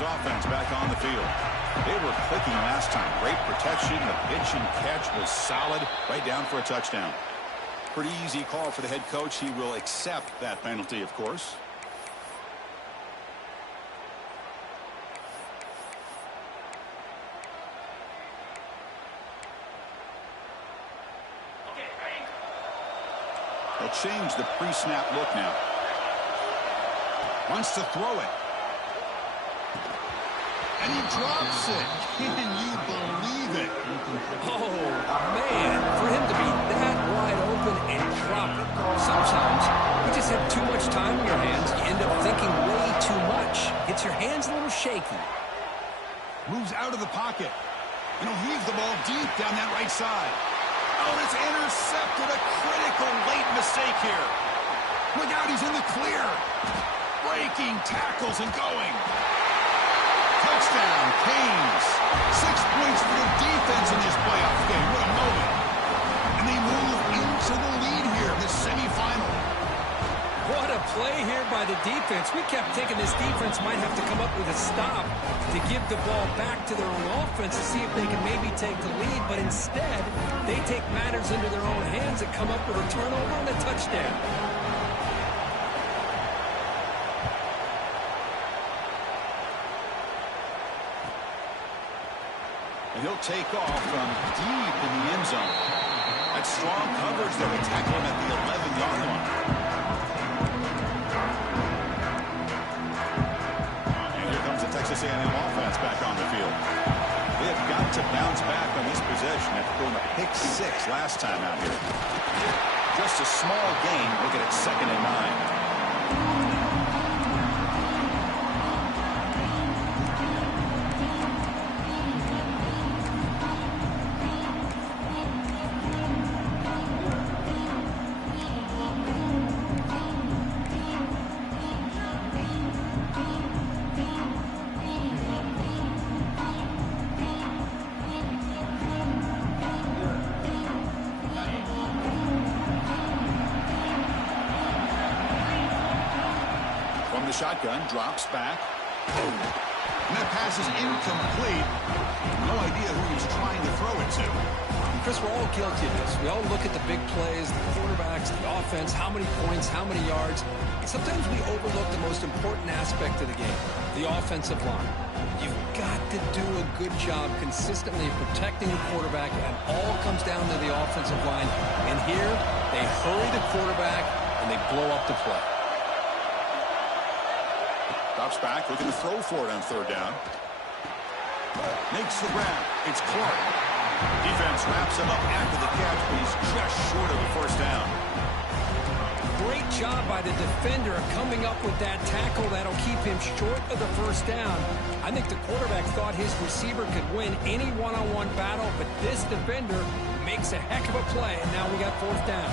Offense back on the field. They were clicking last time. Great protection. The pitch and catch was solid. Right down for a touchdown. Pretty easy call for the head coach. He will accept that penalty, of course. They'll change the pre-snap look now. Wants to throw it. And he drops it. Can you believe it? Oh, man. For him to be that wide open and drop it. Sometimes you just have too much time in your hands. You end up thinking way too much. Gets your hands a little shaky. Moves out of the pocket. And he'll heave the ball deep down that right side. Oh, it's intercepted. A critical late mistake here. Look out, he's in the clear. Breaking tackles and going. Touchdown, Canes. 6 points for the defense in this playoff game. What a moment. And they move into the lead here in the semifinal. What a play here by the defense. We kept thinking this defense might have to come up with a stop to give the ball back to their own offense to see if they can maybe take the lead. But instead, they take matters into their own hands and come up with a turnover and a touchdown. And he'll take off from deep in the end zone. That's strong coverage there. They tackle him at the 11-yard line. And here comes the Texas A&M offense back on the field. They have got to bounce back on this possession after throwing a pick 6 last time out here. Just a small gain. Look at it, 2nd and 9. Shotgun, drops back. Boom. And that pass is incomplete. No idea who he's trying to throw it to. Chris, we're all guilty of this. We all look at the big plays, the quarterbacks, the offense, how many points, how many yards. And sometimes we overlook the most important aspect of the game, the offensive line. You've got to do a good job consistently protecting the quarterback, and all comes down to the offensive line. And here, they hurry the quarterback, and they blow up the play. Drops back, looking to throw for it on 3rd down. Makes the grab. It's Clark. Defense wraps him up after the catch, but he's just short of the 1st down. Great job by the defender coming up with that tackle that'll keep him short of the 1st down. I think the quarterback thought his receiver could win any one-on-one battle, but this defender makes a heck of a play, and now we got 4th down.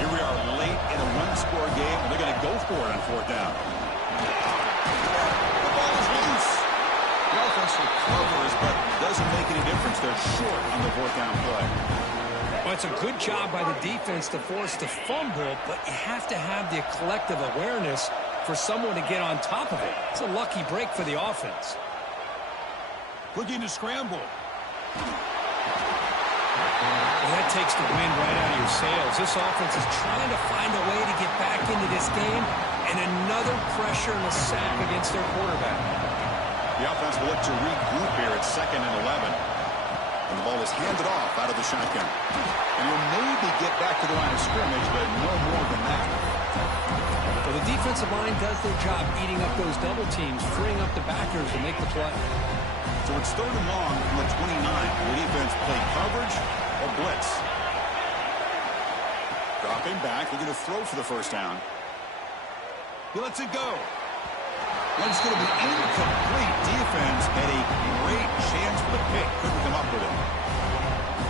Here we are late in a one-score game, and they're going to go for it on 4th down. The ball is loose. The offense recovers, but doesn't make any difference. They're short on the 4th down play. Well, it's a good job by the defense to force the fumble, but you have to have the collective awareness for someone to get on top of it. It's a lucky break for the offense. Looking to scramble. Well, that takes the wind right out of your sails. This offense is trying to find a way to get back into this game, and another pressure and a sack against their quarterback. The offense will look to regroup here at 2nd and 11. And the ball is handed off out of the shotgun. And he'll maybe get back to the line of scrimmage, but no more than that. Well, the defensive line does their job eating up those double teams, freeing up the backers to make the play. So it's 3rd and long from the 29. Will the defense play coverage or blitz? Dropping back, looking to throw for the 1st down. He lets it go. And it's going to be incomplete. Defense had a great chance for the pick. Couldn't come up with it.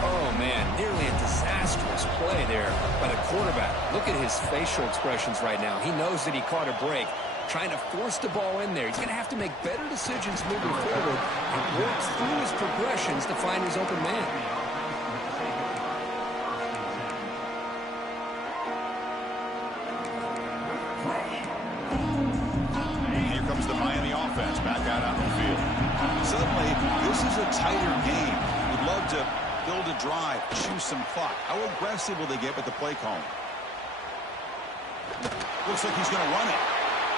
Oh, man, nearly a disastrous play play there by the quarterback. Look at his facial expressions right now. He knows that he caught a break, trying to force the ball in there. He's going to have to make better decisions moving forward and work through his progressions to find his open man. Here comes the Miami offense back out on the field. Suddenly, this is a tighter game. Would love to build a drive, choose some clock. How aggressive will they get with the play call? Looks like he's going to run it.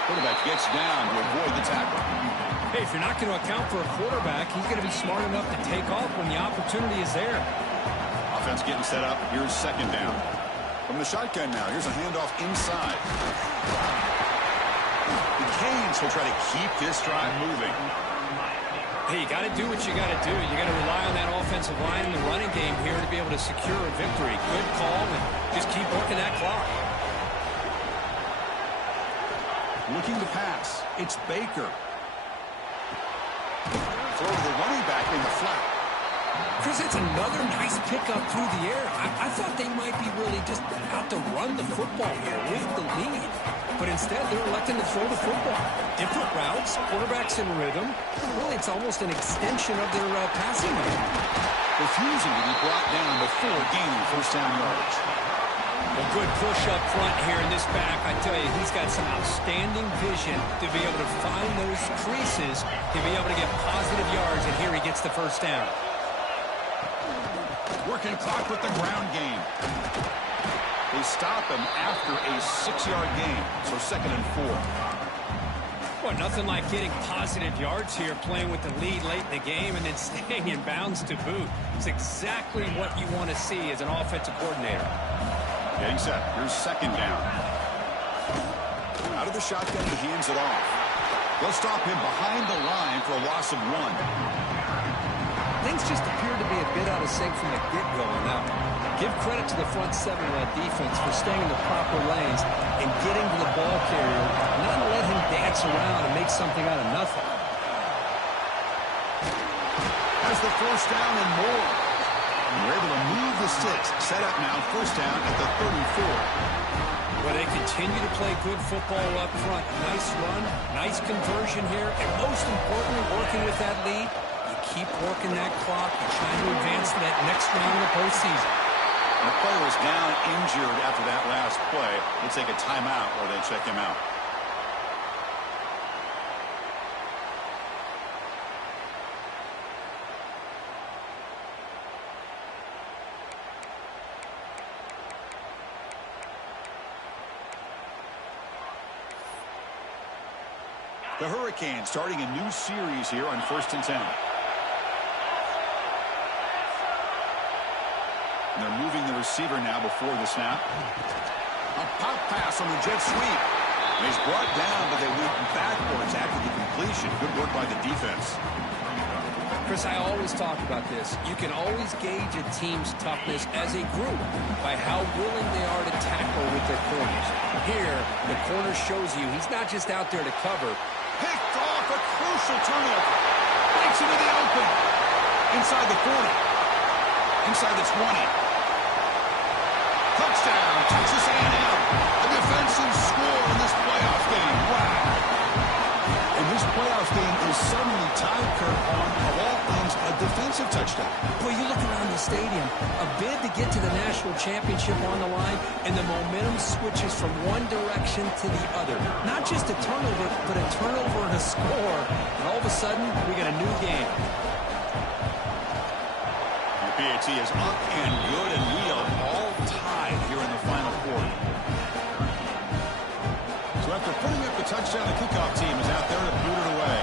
Quarterback gets down to avoid the tackle. Hey, if you're not going to account for a quarterback, he's going to be smart enough to take off when the opportunity is there. Offense getting set up. Here's second down. From the shotgun now, here's a handoff inside. The Canes will try to keep this drive moving. Hey, you got to do what you got to do. You got to rely on that offensive line in the running game here to be able to secure a victory. Good call, and just keep working that clock. Looking to pass. It's Baker. Throw to the running back in the flat. Chris, it's another nice pickup through the air. I thought they might be really just out to run the football here with the lead. But instead, they're electing to throw the football. Different routes, quarterbacks in rhythm. Really, it's almost an extension of their passing game. Refusing to be brought down before gaining first down yardage. A good push up front here in this back. I tell you, he's got some outstanding vision to be able to find those creases, to be able to get positive yards, and here he gets the first down. Working clock with the ground game. They stop him after a 6-yard gain, so 2nd and 4. Well, nothing like getting positive yards here, playing with the lead late in the game and then staying in bounds to boot. It's exactly what you want to see as an offensive coordinator. Getting set. Here's second down. Out of the shotgun, he hands it off. They'll stop him behind the line for a loss of 1. Things just appear to be a bit out of sync from the get-go on that one. Give credit to the front 7 of that defense for staying in the proper lanes and getting to the ball carrier, not let him dance around and make something out of nothing. Has the first down and more. We're able to move the sticks. Set up now, first down at the 34. Well, they continue to play good football up front. Nice run, nice conversion here, and most importantly, working with that lead, you keep working that clock and trying to advance to that next round of the postseason. The player is down injured after that last play. We'll take a timeout while they check him out. The Hurricanes starting a new series here on 1st and 10. And they're moving the receiver now before the snap. A pop pass on the jet sweep. And he's brought down, but they went backwards after the completion. Good work by the defense. Chris, I always talk about this. You can always gauge a team's toughness as a group by how willing they are to tackle with their corners. Here, the corner shows you he's not just out there to cover. Picked off a crucial turnover. Breaks into the open. Inside the 40. Inside the 20. Touchdown, Texas A&M. A defensive score in this playoff game. Wow. And this playoff game is suddenly tied, Kurt, on, of all things, a defensive touchdown. Well, you look around the stadium, a bid to get to the national championship on the line, and the momentum switches from one direction to the other. Not just a turnover, but a turnover and a score. And all of a sudden, we got a new game. The PAT is up and good, and we are all tied here in the final quarter. So after putting up the touchdown, the kickoff team is out there to boot it away.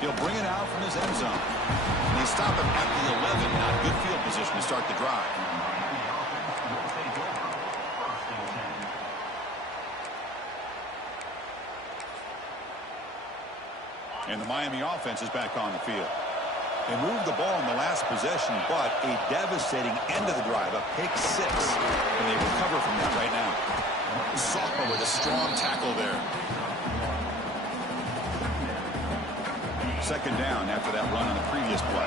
He'll bring it out from his end zone. And they stop him at the 11. Not good field position to start the drive. And the Miami offense is back on the field. They moved the ball in the last possession, but a devastating end of the drive, a pick 6. And they recover from that right now. Sophomore with a strong tackle there. Second down after that run on the previous play.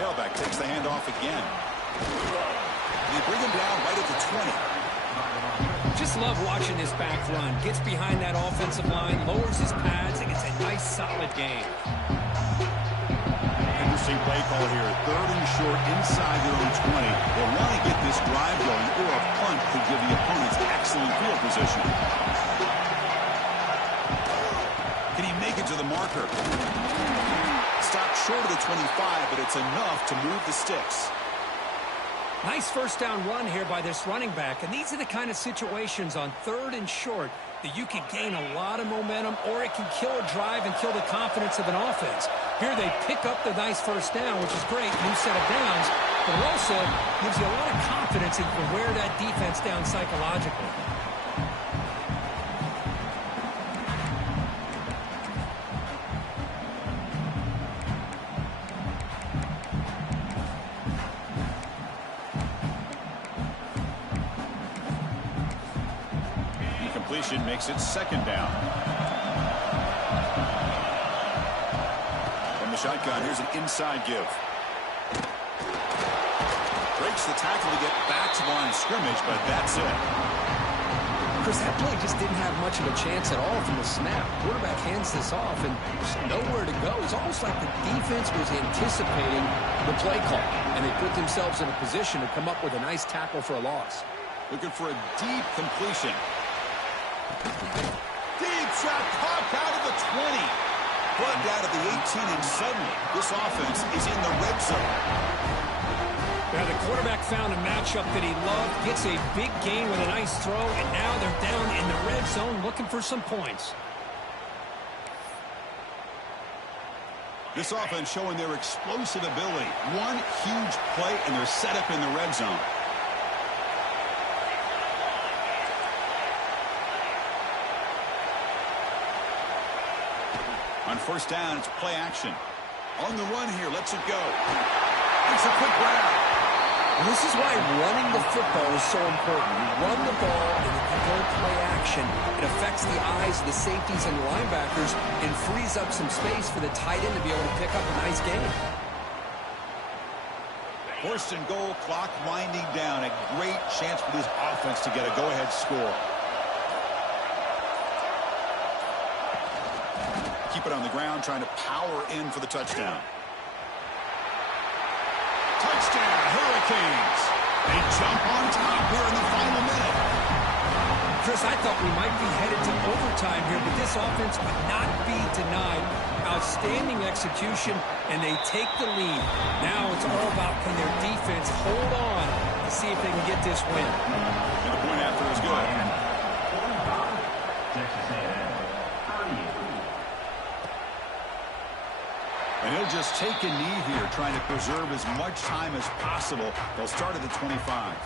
Tailback takes the handoff again. They bring him down right at the 20. Just love watching this back run. Gets behind that offensive line, lowers his pads, and gets a nice, solid gain. Interesting play call here. Third and short inside their own 20. They'll want to get this drive going, or a punt could give the opponents excellent field position. Can he make it to the marker? Stopped short of the 25, but it's enough to move the sticks. Nice first down run here by this running back, and these are the kind of situations on third and short that you can gain a lot of momentum, or it can kill a drive and kill the confidence of an offense. Here they pick up the nice first down, which is great, new set of downs, but it also gives you a lot of confidence that you can wear that defense down psychologically. Makes it second down. From the shotgun, here's an inside give. Breaks the tackle to get back to line of scrimmage, but that's it. Chris, that play just didn't have much of a chance at all from the snap. Quarterback hands this off, and there's nowhere to go. It's almost like the defense was anticipating the play call, and they put themselves in a position to come up with a nice tackle for a loss. Looking for a deep completion. Deep shot, popped out of the 20. Brought down at the 18, and suddenly this offense is in the red zone. Yeah, the quarterback found a matchup that he loved, gets a big gain with a nice throw, and now they're down in the red zone looking for some points. This offense showing their explosive ability. One huge play, and they're set up in the red zone. On first down, it's play action. On the run here, lets it go. It's a quick grab. This is why running the football is so important. You run the ball, and if you go play action, it affects the eyes of the safeties and the linebackers and frees up some space for the tight end to be able to pick up a nice game. First and goal, clock winding down. A great chance for this offense to get a go-ahead score. Keep it on the ground, trying to power in for the touchdown. Touchdown, Hurricanes. They jump on top here in the final minute. Chris, I thought we might be headed to overtime here, but this offense would not be denied. Outstanding execution, and they take the lead. Now it's all about can their defense hold on to see if they can get this win. And the point after is good. And he'll just take a knee here, trying to preserve as much time as possible. They'll start at the 25.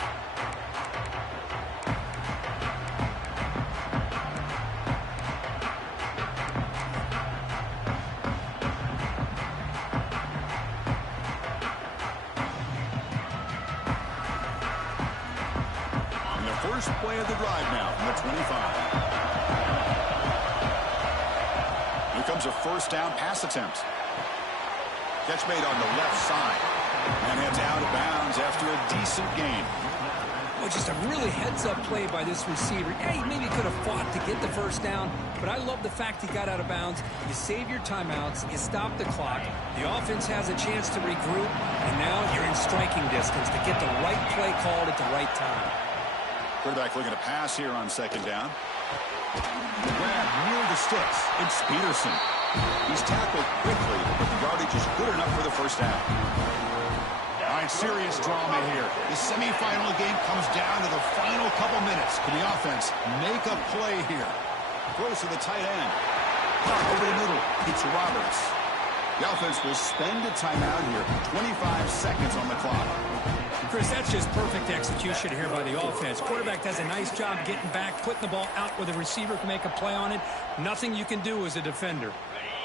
And the first play of the drive now from the 25. Here comes a first down pass attempt. Catch made on the left side. And it's out of bounds after a decent gain. Oh, just a really heads-up play by this receiver. Yeah, he maybe could have fought to get the first down, but I love the fact he got out of bounds. You save your timeouts, you stop the clock, the offense has a chance to regroup, and now you're in striking distance to get the right play called at the right time. Quarterback looking to pass here on second down. Grab near the sticks. It's Peterson. He's tackled quickly, but the yardage is good enough for the first down. All right, serious drama here. The semifinal game comes down to the final couple minutes. Can the offense make a play here? Throws to the tight end. Over the middle. It's Roberts. The offense will spend a timeout here. 25 seconds on the clock. Chris, that's just perfect execution here by the offense. Quarterback does a nice job getting back, putting the ball out where the receiver can make a play on it. Nothing you can do as a defender.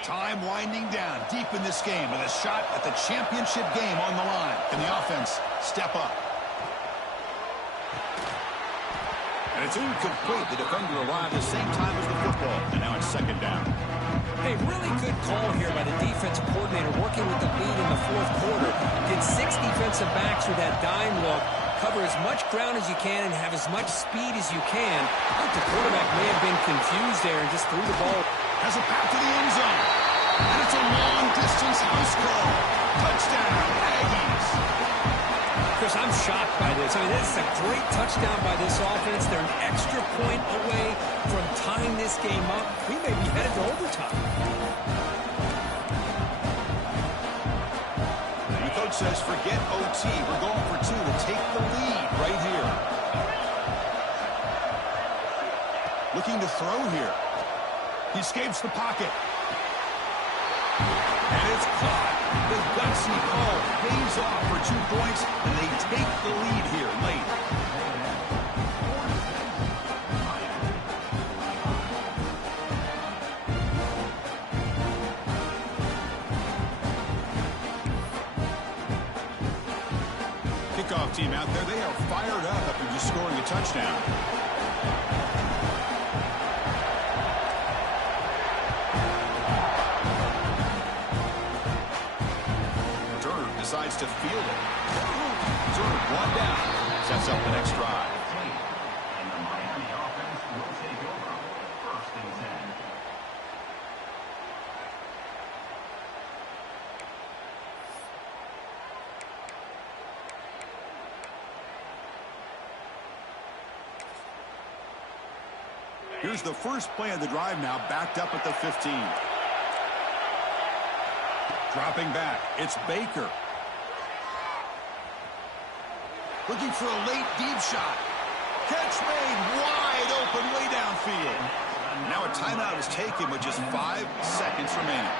Time winding down deep in this game with a shot at the championship game on the line. Can the offense step up? And it's incomplete. The defender arrived at the same time as the football. And now it's second down. A really good call here by the defensive coordinator working with the lead in the fourth quarter. Did 6 defensive backs with that dime look. Cover as much ground as you can and have as much speed as you can. I think the quarterback may have been confused there and just threw the ball. Has a path to the end zone. And it's a long-distance house call. Touchdown, Aggies. Chris, I'm shocked by this. I mean, this is a great touchdown by this offense. They're an extra point away from tying this game up. We may be headed to overtime. The coach says forget OT. We're going for 2 to take the lead right here. Looking to throw here. He escapes the pocket. And it's caught. The gutsy call pays off for 2 points, and they take the lead here late. Kickoff team out there, they are fired up after just scoring a touchdown. Decides to field it. Turner, 1 down. Sets up the next drive. And the Miami offense will take over. 1st and 10. Here's the first play of the drive now, backed up at the 15. Dropping back, it's Baker. Looking for a late deep shot. Catch made wide open way downfield. Now a timeout is taken with just 5 seconds remaining.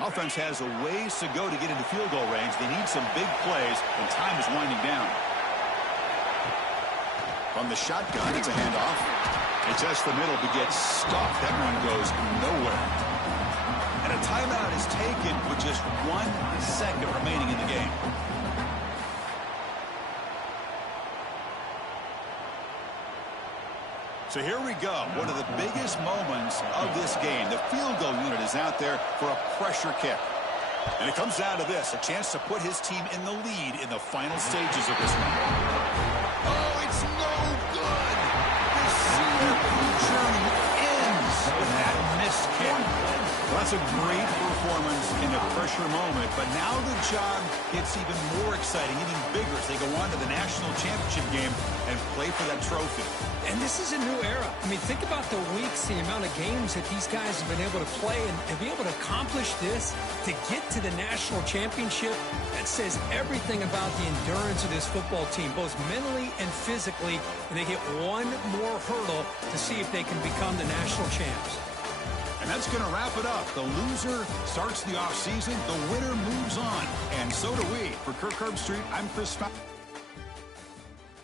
Offense has a ways to go to get into field goal range. They need some big plays, and time is winding down. From the shotgun, it's a handoff. It's just the middle, but gets stuffed. That one goes nowhere. And a timeout is taken with just 1 second remaining in the game. So here we go. One of the biggest moments of this game. The field goal unit is out there for a pressure kick. And it comes down to this, a chance to put his team in the lead in the final stages of this one. Oh, it's no good. The CFP journey ends with that missed kick. Well, that's a great performance in a pressure moment, but now the job gets even more exciting, even bigger as they go on to the national championship game and play for that trophy. And this is a new era. I mean, think about the weeks, the amount of games that these guys have been able to play and be able to accomplish this, to get to the national championship. That says everything about the endurance of this football team, both mentally and physically. And they get one more hurdle to see if they can become the national champs. And that's going to wrap it up. The loser starts the offseason. The winner moves on. And so do we. For Kirk Herbstreit, I'm Chris Fowler.